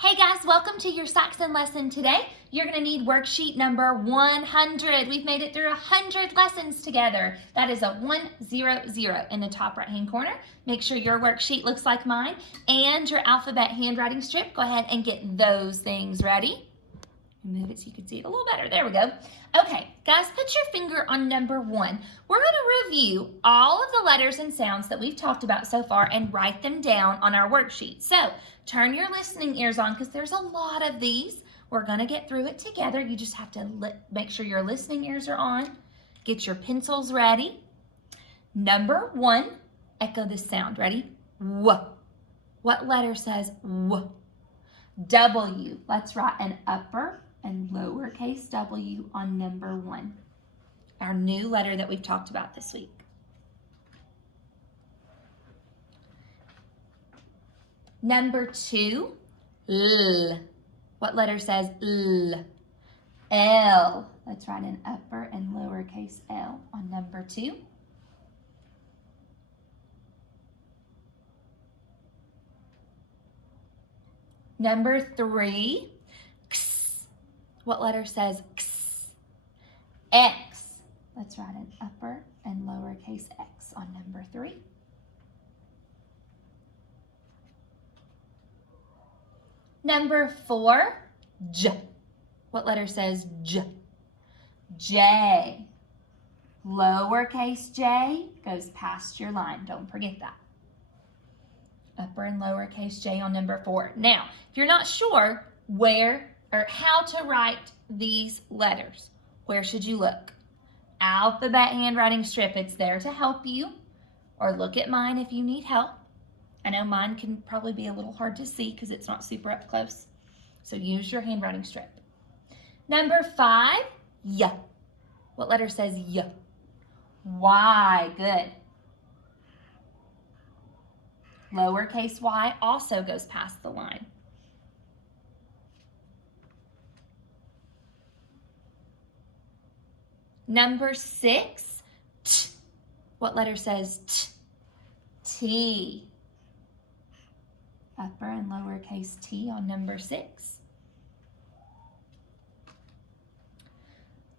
Hey guys, welcome to your Saxon lesson today. You're going to need worksheet number 100. We've made it through 100 lessons together. That is a 100 in the top right hand corner. Make sure your worksheet looks like mine and your alphabet handwriting strip. Go ahead and get those things ready. Move it so you can see it a little better. There we go. Okay, guys, put your finger on number 1. We're going to review all of the letters and sounds that we've talked about so far and write them down on our worksheet. So turn your listening ears on because there's a lot of these. We're going to get through it together. You just have to make sure your listening ears are on. Get your pencils ready. Number 1, echo the sound. Ready? W. What letter says W? W. Let's write an upper and lowercase w on number 1. Our new letter that we've talked about this week. Number 2, L. What letter says L? L. Let's write an upper and lowercase l on number 2. Number 3, X. What letter says X? X. Let's write an upper and lowercase x on number 3. Number 4, J. What letter says J? J. Lowercase j goes past your line. Don't forget that. Upper and lowercase j on number 4. Now, if you're not sure where or how to write these letters, where should you look? Alphabet handwriting strip. It's there to help you. Or look at mine if you need help. I know mine can probably be a little hard to see because it's not super up close. So use your handwriting strip. Number 5, Y. What letter says Y? Y. Good. Lowercase y also goes past the line. Number 6, T. What letter says T? T. Upper and lowercase t on number 6.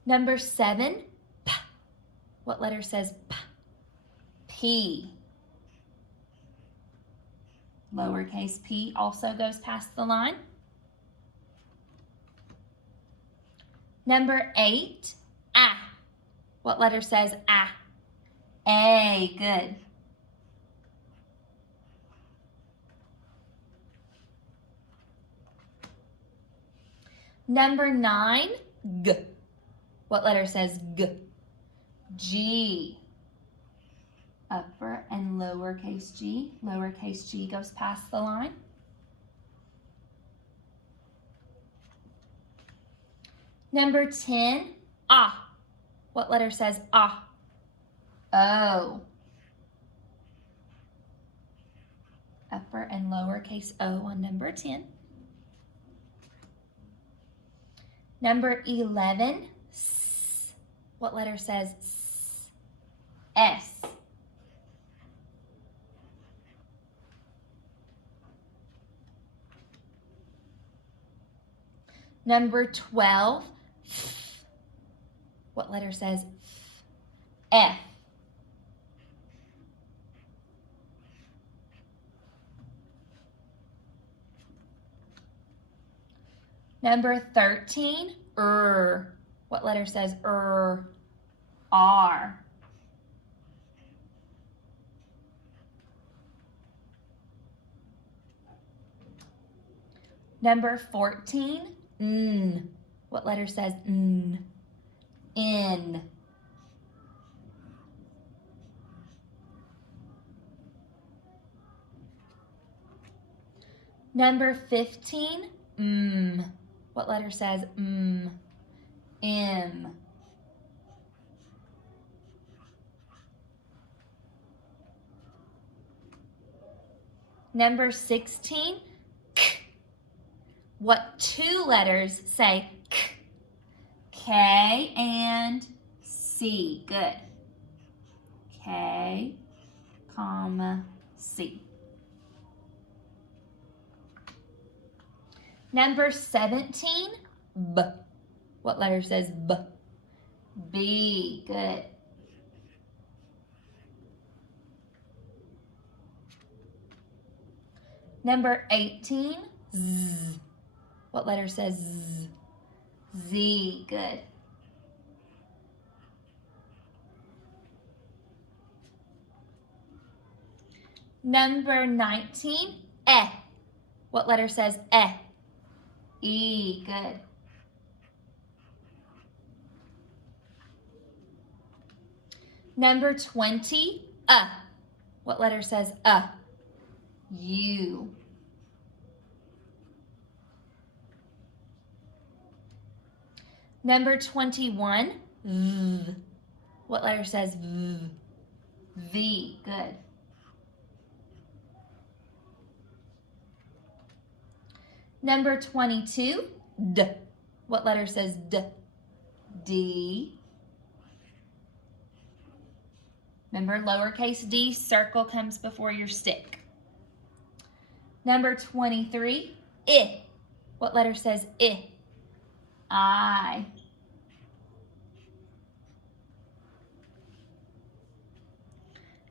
Number 7, P. What letter says P? P. Lowercase p also goes past the line. Number 8, A. What letter says A? A. Good. Number 9, G. What letter says G? G. Upper and lowercase g. Lowercase g goes past the line. Number 10, Ah. What letter says Ah? O. Upper and lowercase o on number 10. Number 11, S. What letter says S? S. Number 12, F. What letter says F? F. Number 13, R. What letter says R? R. Number 14, N. What letter says N? N. Number 15, M. What letter says M? M. Number 16, K. What 2 letters say K? K and C. Good. K, comma, C. Number 17, B. What letter says B? B. Good. Number 18, Z. What letter says Z? Z. Good. Number 19, E. What letter says E? E. Good. Number 20, What letter says U. Number 21, V. What letter says V? V. Good. Number 22, D. What letter says D? D. Remember, lowercase d, circle comes before your stick. Number 23, I. What letter says I? I.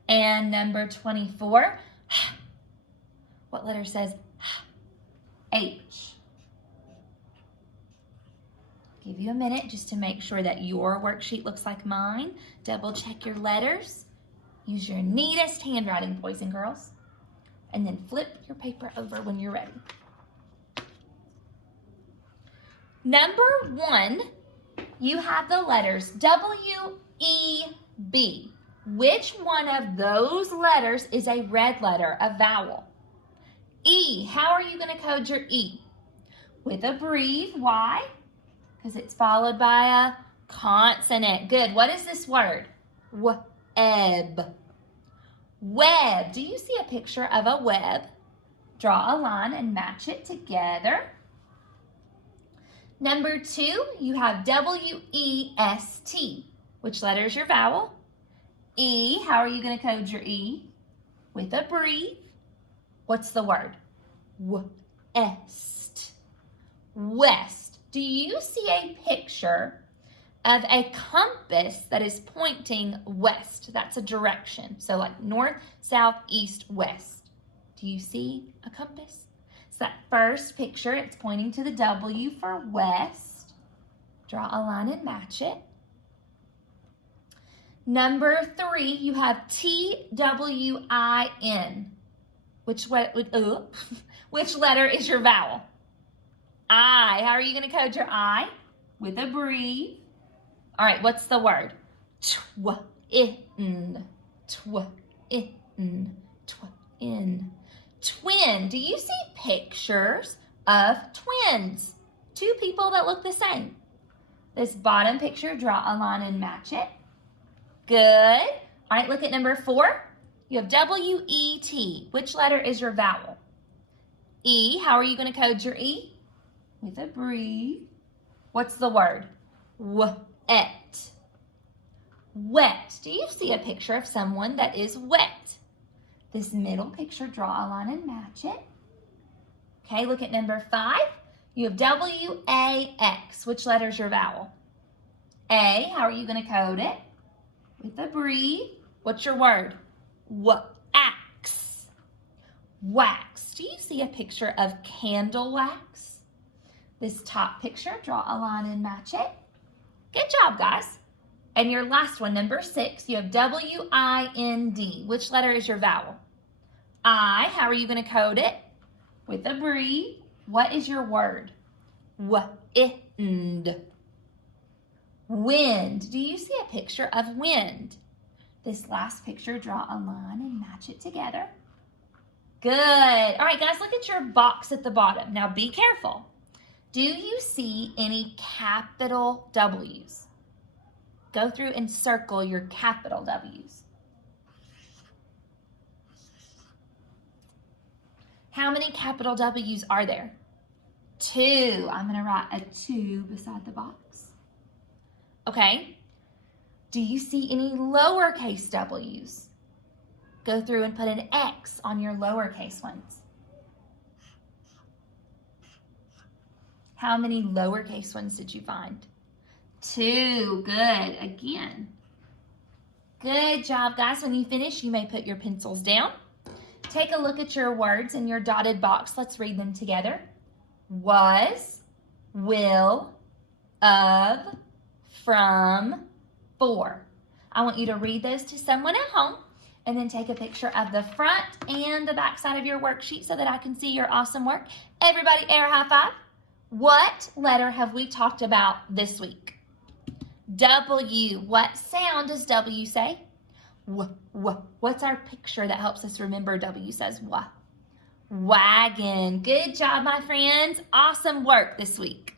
And number 24, what letter says H? Give you a minute just to make sure that your worksheet looks like mine. Double check your letters. Use your neatest handwriting, boys and girls. And then flip your paper over when you're ready. Number 1, you have the letters W, E, B. Which one of those letters is a red letter, a vowel? E. How are you going to code your E? With a breathe. Why? Because it's followed by a consonant. Good. What is this word? Web. Web. Do you see a picture of a web? Draw a line and match it together. Number 2, you have W-E-S-T. Which letter is your vowel? E. How are you going to code your E? With a breathe. What's the word? West. West. Do you see a picture of a compass that is pointing west? That's a direction. So like north, south, east, west. Do you see a compass? So that first picture, it's pointing to the W for west. Draw a line and match it. Number 3, you have T-W-I-N. Which letter is your vowel? I. How are you going to code your I? With a breathe. All right, what's the word? Twin. Twin. Twin. Twin. Do you see pictures of twins? 2 people that look the same. This bottom picture, draw a line and match it. Good. All right, look at number 4. You have W-E-T. Which letter is your vowel? E. How are you going to code your E? With a breathe. What's the word? Wet. Wet. Do you see a picture of someone that is wet? This middle picture, draw a line and match it. Okay, look at number 5. You have W-A-X. Which letter is your vowel? A. How are you going to code it? With a breathe. What's your word? Wax. Wax. Do you see a picture of candle wax? This top picture, draw a line and match it. Good job, guys. And your last one, number 6, you have W-I-N-D. Which letter is your vowel? I. How are you going to code it? With a breathe. What is your word? Wind. Wind. Do you see a picture of wind? This last picture, draw a line and match it together. Good. All right, guys, look at your box at the bottom. Now, be careful. Do you see any capital W's? Go through and circle your capital W's. How many capital W's are there? 2. I'm going to write a 2 beside the box. Okay. Do you see any lowercase w's? Go through and put an X on your lowercase ones. How many lowercase ones did you find? 2. Good. Again. Good job, guys. When you finish, you may put your pencils down. Take a look at your words in your dotted box. Let's read them together. Was, will, of, from, for. I want you to read those to someone at home and then take a picture of the front and the back side of your worksheet so that I can see your awesome work. Everybody, air high five. What letter have we talked about this week? W. What sound does W say? W. What's our picture that helps us remember W says W? Wagon. Good job, my friends. Awesome work this week.